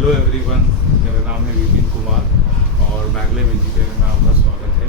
Hello everyone, मेरा नाम है विपिन कुमार और मैगले वेजिटेरियन में आपका स्वागत है।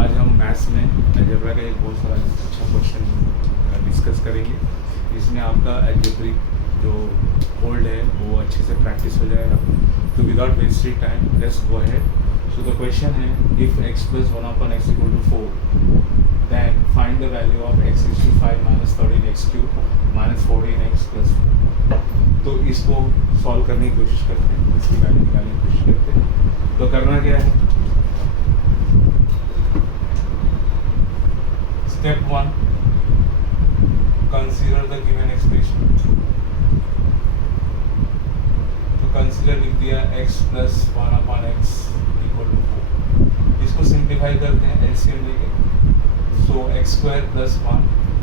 आज हम मैथ्स में अलजेब्रा का एक बहुत सारा अच्छा क्वेश्चन डिस्कस करेंगे। इसमें आपका अलजेब्रिक जो होल्ड है वो अच्छे से प्रैक्टिस हो जाएगा। तो without wasting time let's go ahead. So the question है, if x + 1/x = 4 then find the value of x⁵ minus 13x³ minus 14x plus 4। तो इसको सॉल्व करने की कोशिश करते हैं, इसकी वैल्यू निकालने की कोशिश करते हैं। तो करना क्या है, step 1, consider the given expression. तो कंसीडर लिख दिया x + 1/x = 4। इसको सिंप्लीफाई करते हैं एलसीएम लेके। सो x² +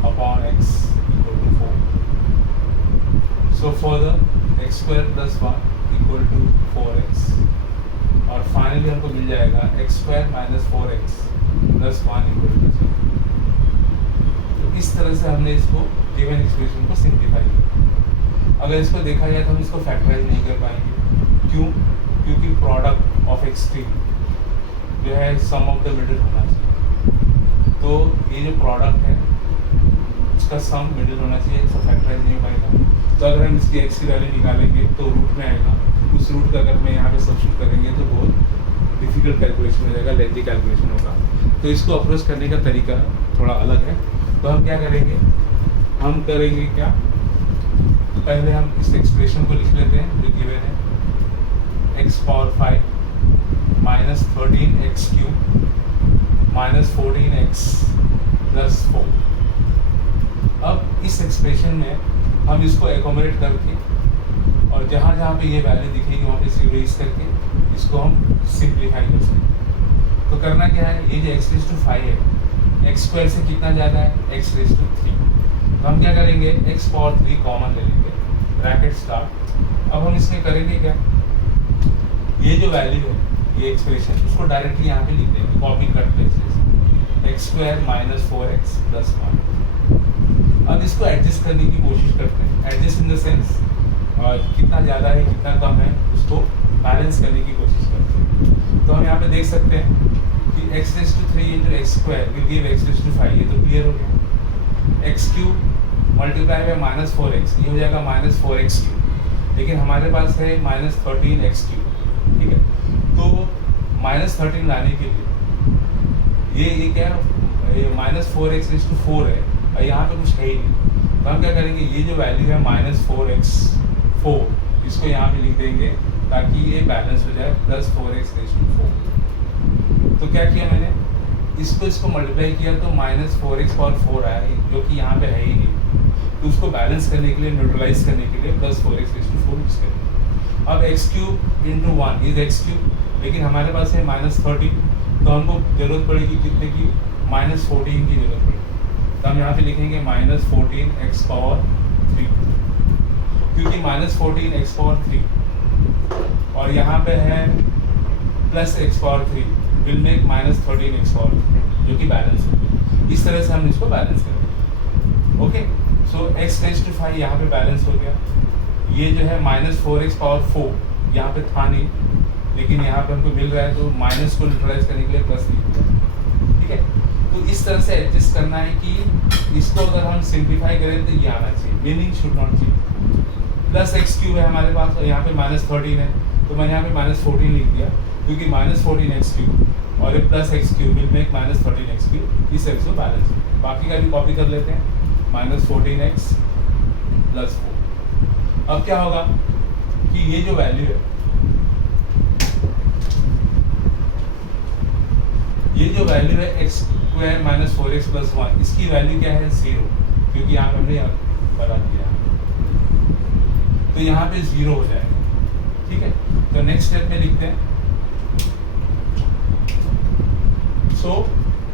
1/x = 4। So further x² + 1 = 4x और फाइनली हमको मिल जाएगा x² - 4x + 1 = 0। तो इस तरह से हमने इसको गिवन एक्सप्रेशन को सिंप्लीफाई किया। अगर इसको देखा जाए तो हम इसको फैक्टराइज नहीं कर पाएंगे। क्यों? क्योंकि प्रोडक्ट ऑफ एक्सट्रीम जो है सम ऑफ द मिडिल होना चाहिए। तो ये जो प्रोडक्ट है उसका सम मिडिल होना चाहिए, इसको फैक्टराइज नहीं हो पाएगा। तो अगर हम इसकी x की वैल्यू निकालेंगे तो रूट में आएगा। उस रूट का अगर मैं यहाँ पे सब्स्टिट्यूट करेंगे तो बहुत डिफिकल्ट कैलकुलेशन हो जाएगा, लेंथी कैलकुलेशन होगा। तो इसको अप्रोच करने का तरीका थोड़ा अलग है। तो हम क्या करेंगे, हम करेंगे क्या, पहले हम इस एक्सप्रेशन को लिख लेते हैं जो गिवन है, x⁵ minus 13x³ minus 14x plus 4। अब इस एक्सप्रेशन में हम इसको एकोमोडेट करके और जहाँ जहाँ पे ये वैल्यू दिखेगी वहाँ पे जीरो करके इसको हम सिंप्लीफाई कर सकते हैं। तो करना क्या है, ये जो x⁵ है, x² से कितना ज़्यादा है, x⁵। तो हम क्या करेंगे, x⁴ कॉमन ले लेंगे, ब्रैकेट स्टार्ट। अब हम इसमें करेंगे क्या, ये जो वैल्यू है, ये एक्सप्रेशन, उसको डायरेक्टली यहाँ पे लिख देंगे, copy cut places, x² - 4x + 1। अब इसको एडजस्ट करने की कोशिश करते हैं, एडजस्ट इन द सेंस कितना ज़्यादा है कितना कम है उसको बैलेंस करने की कोशिश करते हैं। तो हम यहाँ पे देख सकते हैं कि x⁵ × x² will give x⁵, ये तो क्लियर हो गया। x³ मल्टीप्लाई बाय -4x, ये हो जाएगा -4x³। लेकिन हमारे पास है -13x³, ठीक है। तो -13 लाने के लिए ये क्या है, ये -4x⁴ है और यहाँ पे कुछ है ही नहीं। तो हम क्या करेंगे, ये जो वैल्यू है -4x⁴, इसको यहाँ पे लिख देंगे ताकि ये बैलेंस हो जाए, +4x⁴। तो क्या किया मैंने, इसको मल्टीप्लाई किया तो -4x⁴ आया, जो कि यहाँ पे है ही नहीं। तो उसको बैलेंस करने के लिए, न्यूट्रलाइज करने के लिए +4x⁴ यूज करेंगे। अब x³ × 1 इज x³, लेकिन हमारे पास है -13, तो हमको जरूरत पड़ेगी कितने की, -14 की जरूरत पड़ेगी। तो हम यहाँ पे लिखेंगे -14x⁴, क्योंकि -14x⁴ और यहाँ पे है +x⁴ विल मेक -13x⁴, जो कि बैलेंस है। इस तरह से हम इसको बैलेंस करेंगे। ओके, सो x⁵ यहाँ पे बैलेंस हो गया। ये जो है -4x⁴ यहाँ पे था नहीं, लेकिन यहाँ पे हमको मिल रहा है, तो माइनस को न्यूट्रलाइज करने के लिए प्लस लिख दिया, ठीक है। तो इस तरह से एडजस्ट करना है कि इसको अगर हम सिंप्लीफाई करें तो ये आना चाहिए, meaning should not change. +x³ है हमारे पास और यहाँ पे -13 है, तो मैंने यहाँ पे -14 लिख दिया, क्योंकि -14x³ और ये +x³ विल मेक -13x³। इस तरह से बैलेंस है। बाकी का भी कॉपी कर लेते हैं, -14x + 4। अब क्या होगा कि ये जो वैल्यू है, ये जो वैल्यू है x² - 4x + 1, इसकी वैल्यू क्या है, 0, क्योंकि यहाँ पे हमने बता दिया, तो यहाँ पे 0 हो जाएगा, ठीक है। तो नेक्स्ट स्टेप में लिखते हैं। सो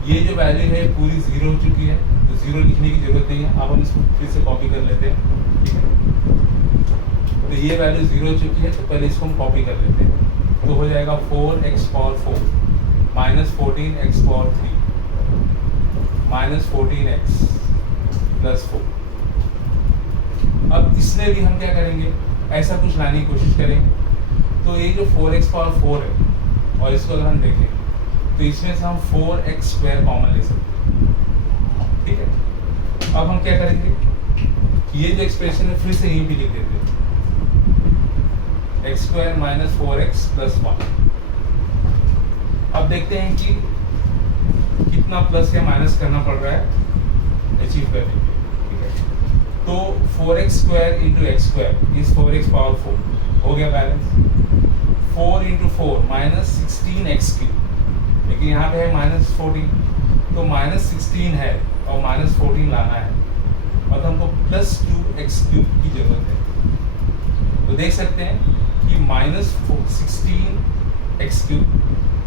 ये जो वैल्यू है पूरी 0 हो चुकी है, तो 0 लिखने की जरूरत नहीं है। अब हम इसको फिर से कॉपी कर लेते हैं, ठीक है। तो ये वैल्यू 0 हो चुकी है, तो पहले इसको हम कॉपी कर लेते हैं। तो हो जाएगा 4x⁴ -14x⁴ -14x + 4। अब इसमें भी हम क्या करेंगे, ऐसा कुछ लाने की कोशिश करेंगे। तो ये जो 4x पावर 4 है और इसको अगर हम देखें तो इसमें से हम 4x स्क्वायर कॉमन ले सकते हैं, ठीक है। अब हम क्या करेंगे, ये जो एक्सप्रेशन है फिर से यहीं भी लिख देते हैं, x square minus 4x plus 1। अब देखते हैं कि कितना प्लस या माइनस करना पड़ रहा है अचीव करने के लिए, ठीक है। तो 4x square into x square is 4x power 4 हो गया balance. 4 into 4 minus 16x cube, लेकिन यहाँ पे है माइनस 14, तो माइनस 16 है और माइनस 14 लाना है और हमको प्लस 2x क्यूब की जरूरत है। तो देख सकते हैं कि minus 16x cube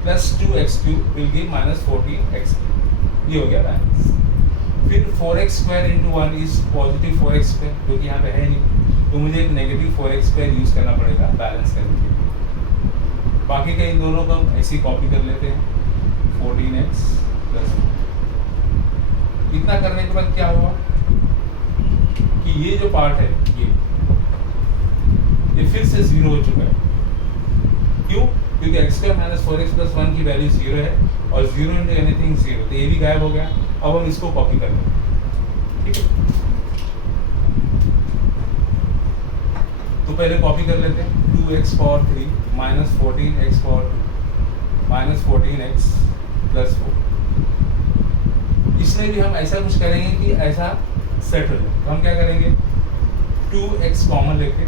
plus 2x cube will give minus 14x cube, ये हो गया बैलेंस। फिर 4x square into 1 is positive 4x square, जो कि यहाँ पे है नहीं, तो मुझे एक नेगेटिव 4x स्क्वायर यूज करना पड़ेगा बैलेंस करने के लिए। बाकी के इन दोनों को ऐसे ही कॉपी कर लेते हैं, 14x प्लस 4। इतना करने के बाद क्या हुआ कि ये जो पार्ट है ये फिर से 0 हो चुका है। क्यों? क्योंकि x square minus 4x plus 1 की वैल्यू 0 है और 0 इंटू एनीथिंग 0, तो ये भी गायब हो गया। अब हम इसको कॉपी कर लेंगे, ठीक है। तो पहले कॉपी कर लेते हैं, 2x power 3 minus 14x power 2 minus 14x plus 4। इसमें भी हम ऐसा कुछ करेंगे कि ऐसा सेट हो जाए। तो हम क्या करेंगे, 2x कॉमन लेके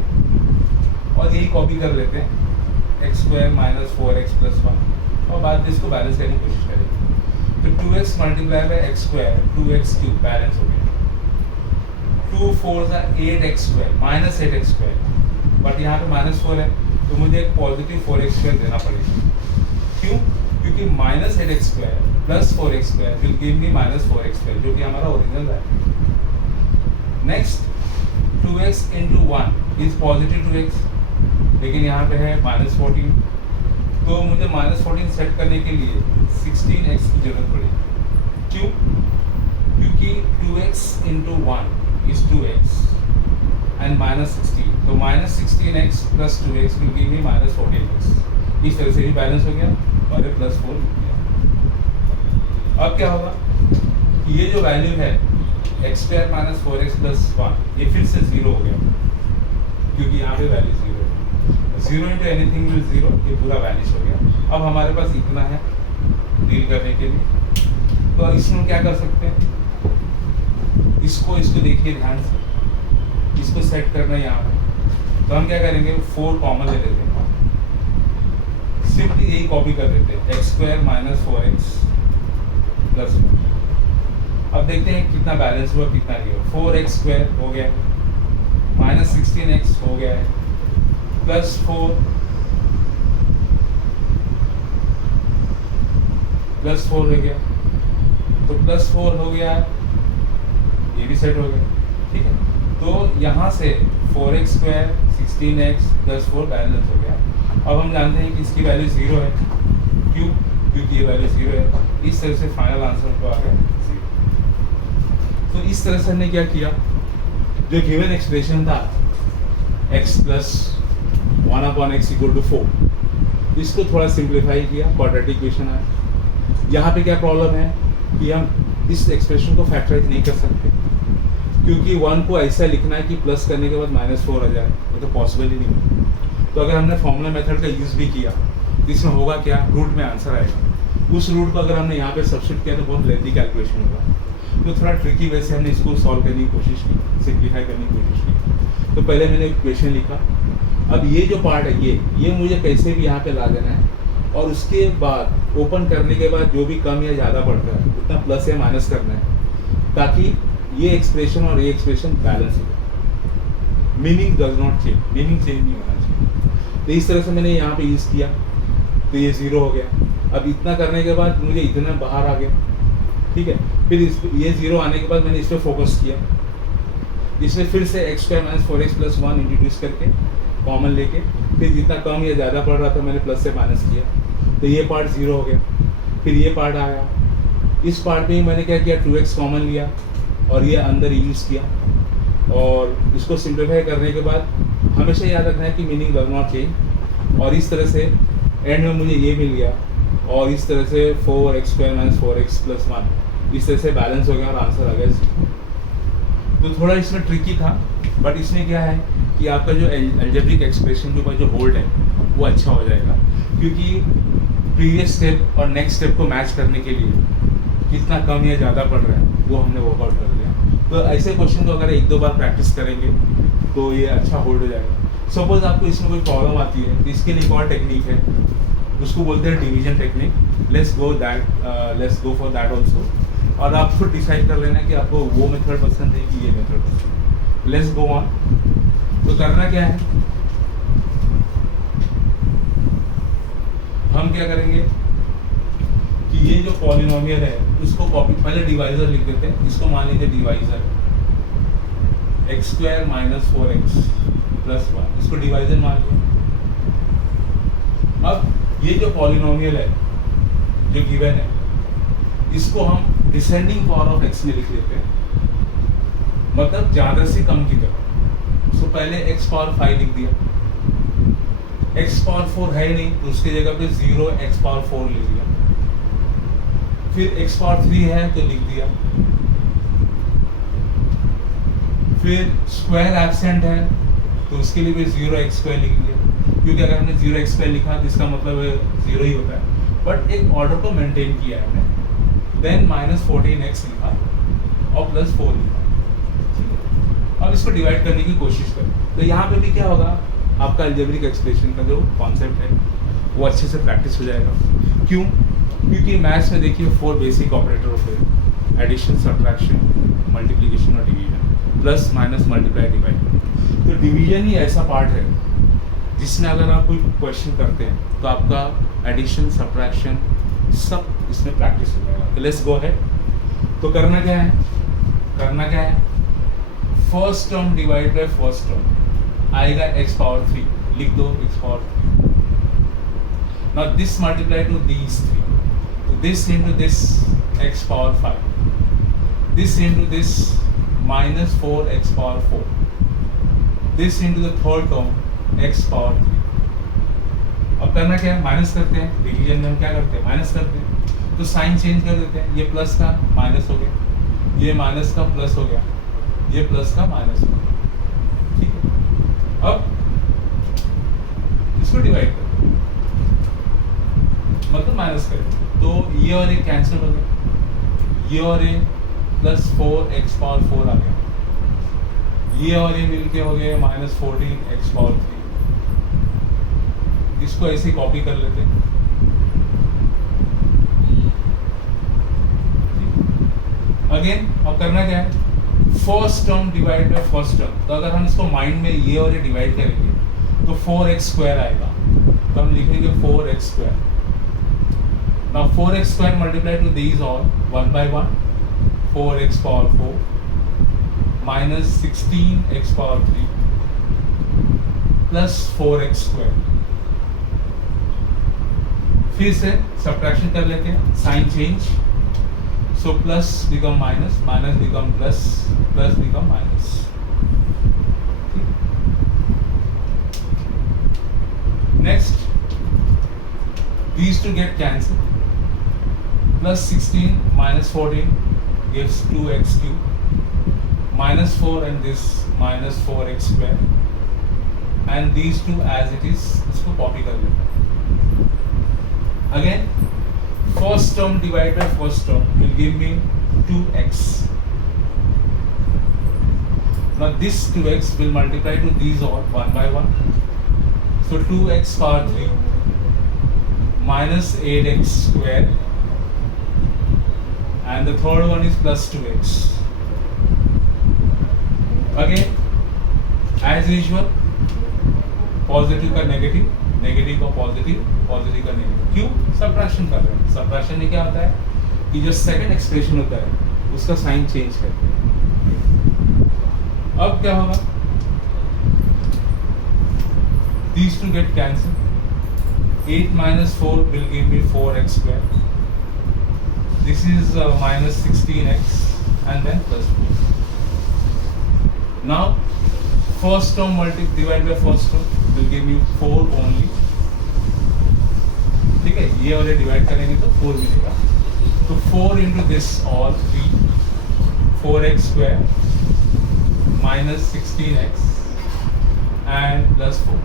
और यही कॉपी कर लेते हैं, x square minus 4x plus 1, और बाद में इसको बैलेंस करने की कोशिश करेंगे। तो 2x multiply by x square 2x cube balance हो गया। 2 4 सा 8x square minus 8x square, but यहाँ पे माइनस 4 है तो मुझे एक पॉजिटिव 4x स्क्वायर देना पड़ेगा। क्यों? क्योंकि minus 8x square plus 4x square will give me minus 4x square, जो कि हमारा ओरिजिनल है। Next 2x into 1 is positive 2x, लेकिन यहाँ पे है माइनस 14, तो मुझे माइनस 14 सेट करने के लिए 16x की जरूरत पड़ेगी। क्यों? क्योंकि 2x into 1 is 2x and minus 16, तो minus 16x plus 2x will give me minus 14x। इस तरह से भी बैलेंस हो गया और ये प्लस 4 लिख दिया। अब क्या होगा कि ये जो वैल्यू है x square minus 4x plus 1, ये फिर से 0 हो गया, क्योंकि यहाँ पे वैल्यू 0 है। 0 इंटू एनीथिंग विल 0, ये पूरा वैनिश हो गया। अब हमारे पास इतना है डील करने के लिए, तो इसमें क्या कर सकते हैं, इसको देखिए ध्यान से, इसको सेट करना है यहाँ पे। तो हम क्या करेंगे, 4 कॉमन ले लेते हैं, सिंपली यही कॉपी कर देते हैं, x square minus 4x plus 1। अब देखते हैं कितना बैलेंस हुआ कितना नहीं हुआ। 4x स्क्वायर हो गया, माइनस 16x हो गया है, प्लस 4 हो गया, तो प्लस 4 हो गया, ये भी सेट हो गया, ठीक है। तो यहाँ से 4x square 16x plus 4 balance हो गया। अब हम जानते हैं कि इसकी वैल्यू 0 है। क्यों? क्योंकि ये वैल्यू 0 है। इस तरह से फाइनल आंसर तो आ गया 0। तो इस तरह से हमने क्या किया, जो गिवन एक्सप्रेशन था x plus 1/x equal to 4, इसको थोड़ा सिंप्लीफाई किया, क्वाड्रेटिक इक्वेशन आया। यहाँ पे क्या प्रॉब्लम है कि हम इस एक्सप्रेशन को फैक्टराइज नहीं कर सकते, क्योंकि 1 को ऐसा लिखना है कि प्लस करने के बाद -4 आ जाए, वो तो पॉसिबल ही नहीं। तो अगर हमने फॉर्मूला मेथड का यूज़ भी किया तो इसमें होगा क्या, रूट में आंसर आएगा। उस रूट को अगर हमने यहाँ पे सब्स्टिट्यूट किया तो बहुत लेंथी कैलकुलेशन होगा। तो थोड़ा ट्रिकी वे से हमने इसको सॉल्व करने की कोशिश की, सिंप्लीफाई करने की कोशिश की। तो पहले मैंने इक्वेशन लिखा, अब ये जो पार्ट है ये मुझे कैसे भी यहाँ पे ला देना है, और उसके बाद ओपन करने के बाद जो भी कम या ज़्यादा पड़ता है उतना प्लस या माइनस करना है, ताकि ये एक्सप्रेशन और ये एक्सप्रेशन बैलेंस हो जाए। Meaning does not change, meaning change नहीं होना चाहिए। तो इस तरह से मैंने यहाँ पे यूज़ किया, तो ये 0 हो गया। अब इतना करने के बाद मुझे इतना बाहर आ गया, ठीक है। फिर ये 0 आने के बाद मैंने इस पर फोकस किया, इसमें फिर से x square minus 4x plus 1 introduce करके कॉमन लेके, फिर जितना कम या ज़्यादा पड़ रहा था मैंने प्लस से माइनस किया, तो ये पार्ट 0 हो गया। फिर ये पार्ट आया, इस पार्ट में ही मैंने क्या किया, 2x कॉमन लिया और ये अंदर यूज़ किया, और इसको सिंप्लीफाई करने के बाद हमेशा याद रखना है कि मीनिंग डज नॉट चेंज। और इस तरह से एंड में मुझे ये मिल गया, और इस तरह से 4x² - 4x + 1 इस तरह से बैलेंस हो गया और आंसर आ गया 0। तो थोड़ा इसमें ट्रिकी था, बट इसमें क्या है कि आपका जो एल्जेब्रिक एक्सप्रेशन के ऊपर जो होल्ड है वो अच्छा हो जाएगा, क्योंकि प्रीवियस स्टेप और नेक्स्ट स्टेप को मैच करने के लिए कितना कम या ज़्यादा पड़ रहा है वो हमने वर्कआउट कर लिया। तो ऐसे क्वेश्चन को अगर 1-2 बार प्रैक्टिस करेंगे तो ये अच्छा होल्ड हो जाएगा। सपोज आपको इसमें कोई प्रॉब्लम आती है तो इसके लिए एक और टेक्निक है, उसको बोलते हैं division technique. Let's go for that also, और आप खुद डिसाइड कर लेना कि आपको वो मेथड पसंद है कि ये मेथड पसंद है। Let's go on. तो करना क्या है, हम क्या करेंगे कि ये जो पॉलिनोमियल है उसको कॉपी, पहले डिवाइजर लिख देते हैं, इसको मान लीजिए डिवाइजर x² - 4x + 1, इसको डिवाइजर मान लिया। अब ये जो पॉलिनोमियल है जो गिवन है, इसको हम डिसेंडिंग पावर ऑफ x में लिख लेते हैं, मतलब ज़्यादा से कम की तरफ। तो पहले x⁴ लिख दिया, x⁴ है नहीं तो उसकी जगह पे 0x⁴ लिख दिया, फिर x⁴ है तो लिख दिया, फिर स्क्वायर एब्सेंट है तो उसके लिए भी 0x² लिख दिया, क्योंकि अगर हमने 0x² लिखा तो इसका मतलब 0 ही होता है, बट एक ऑर्डर को मेंटेन किया है हमने। देन -14x लिखा और +4 लिखा, ठीक है। अब इसको डिवाइड करने की कोशिश करें, तो यहाँ पे भी क्या होगा, आपका अलजेब्रिक एक्सप्रेशन का जो कॉन्सेप्ट है वो अच्छे से प्रैक्टिस हो जाएगा। क्यों? क्योंकि मैथ्स में देखिए 4 बेसिक ऑपरेटर होते हैं, एडिशन, सब्ट्रैक्शन, मल्टीप्लिकेशन और division, plus, minus, multiply, divide. तो डिवीजन ही ऐसा पार्ट है जिसमें अगर आप कोई क्वेश्चन करते हैं तो आपका एडिशन, सब्ट्रैक्शन सब इसमें प्रैक्टिस हो जाएगा। तो लेट्स गो अहेड। तो करना क्या है, first term divide by first term आएगा x⁴, लिख दो x⁴। Now this multiply to these 3, so this into this x⁴, this into this -4x⁴, this into the third term x⁴। अब करना क्या है, माइनस करते हैं। डिवीजन में हम क्या करते हैं, माइनस करते हैं, तो साइन चेंज कर देते हैं, ये प्लस का माइनस हो गया, ये माइनस का प्लस हो गया, ये प्लस का माइनस हो गया, ठीक है। अब इसको डिवाइड करें, मतलब माइनस करें, तो ये और ये कैंसिल हो गया, ये और ये +4x⁴ आ गया, ये और ये मिलके हो गए -14x⁴। इसको ऐसे कॉपी कर लेते हैं, अगेन। अब करना क्या है, first term divide by first term. तो अगर हम इसको माइंड में ये और ये डिवाइड करेंगे तो 4x² आएगा, तो हम लिखेंगे 4x²। Now 4x² multiplied to these all 1 by 1, 4x⁴ -16x⁴ plus 4x²। फिर से सब्ट्रैक्शन कर लेते हैं, sign change, so plus become minus, minus become plus, plus become minus. Next, these two get cancelled, +16 - 14 gives 2x³ -4 and this -4x², and these two as it is, इसको copy कर लेते हैं। Again, first term divided by first term will give me 2x. Now this 2x will multiply to these all 1 by 1. So 2x⁴ -8x², and the third one is +2x. Again, as usual, positive का negative, negative का positive, positive का negative. क्यों? Subtraction कर रहे हैं। Subtraction में क्या होता है कि जो सेकंड एक्सप्रेशन होता है उसका साइन चेंज करते हैं। अब क्या होगा, these two get cancelled, 8 - 4 will give me 4x², this is -16x and then +4. Now first term divided by first term will give me 4 only, ठीक है, ये वाले डिवाइड करेंगे तो 4 मिलेगा। तो 4 into this all 3, 4x square minus 16x and plus 4।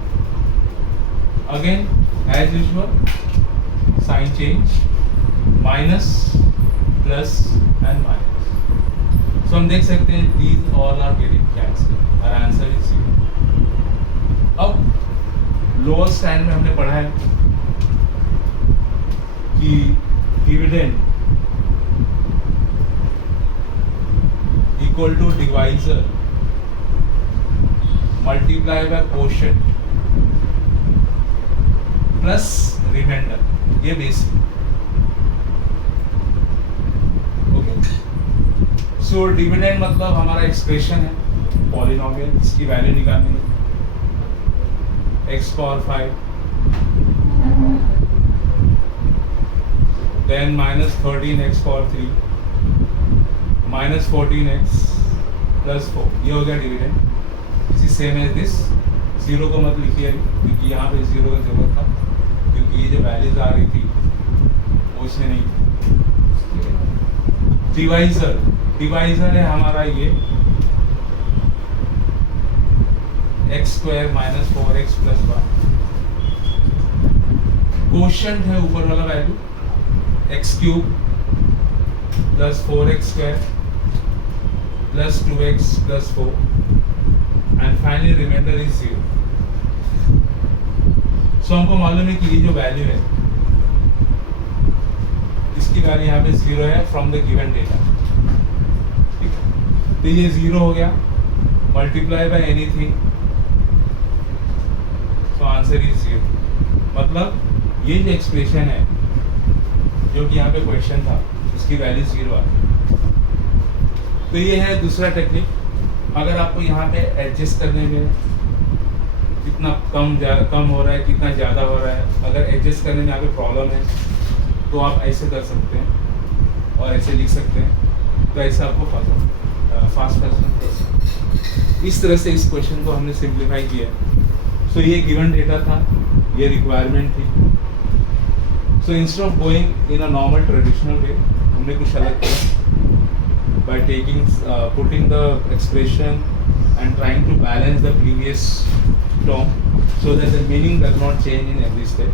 Again as usual sign change, minus plus and minus. So हम देख सकते हैं these all are getting cancel और आंसर इज 0। अब लोअर स्टैंड में हमने पढ़ा है कि dividend equal to divisor multiply by quotient plus remainder, ये बेसिक। ओके, सो डिविडेंड मतलब हमारा एक्सप्रेशन है पॉलिनोमियल, इसकी वैल्यू निकालनी है x power 5 then minus 13x power 3 minus 14x plus 4, ये हो गया डिविडेंड। इसी सेम एज दिस, जीरो को मत लिखिए क्योंकि यहाँ पे जीरो का जरूरत था, क्योंकि ये जो वैल्यूज आ रही थी वो इसमें नहीं थी। डिवाइजर, डिवाइजर है हमारा ये x square minus 4x plus 1। Quotient है ऊपर वाला value x cube plus 4x square plus 2x plus 4 and finally remainder is 0। सो हमको मालूम है कि ये जो वैल्यू है इसकी वैल्यू यहाँ पे 0 है फ्रॉम द गिवन डेटा। ठीक है, तो ये 0 हो गया, multiply by anything, so answer is 0। मतलब ये जो एक्सप्रेशन है जो कि यहाँ पे क्वेश्चन था उसकी वैल्यू 0 आ गई। तो ये है दूसरा टेक्निक। अगर आपको यहाँ पे एडजस्ट करने में कितना कम हो रहा है, कितना ज़्यादा हो रहा है, अगर एडजस्ट करने में आपको प्रॉब्लम है तो आप ऐसे कर सकते हैं और ऐसे लिख सकते हैं, तो ऐसे आपको फास्ट कर सकते हैं। इस तरह से इस क्वेश्चन को हमने सिंप्लीफाई किया। सो ये गिवन डेटा था, ये रिक्वायरमेंट थी। So instead of going in a normal traditional way, हमने कुछ अलग किया by taking putting the expression and trying to balance the previous term so that the meaning does not change in every step.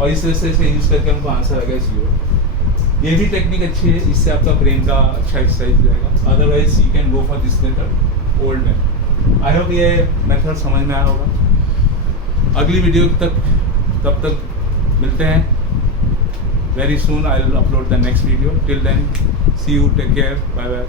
और इस तरह से इसे use करके हमको आंसर आ गया 0। ये भी टेक्निक अच्छी है, इससे आपका ब्रेन का अच्छा एक्सरसाइज रहेगा। Otherwise you can go for this method, old method. I hope ये मेथड समझ में आया होगा। अगली वीडियो तब तक मिलते हैं। Very soon I will upload the next video. Till then, see you, take care, bye bye.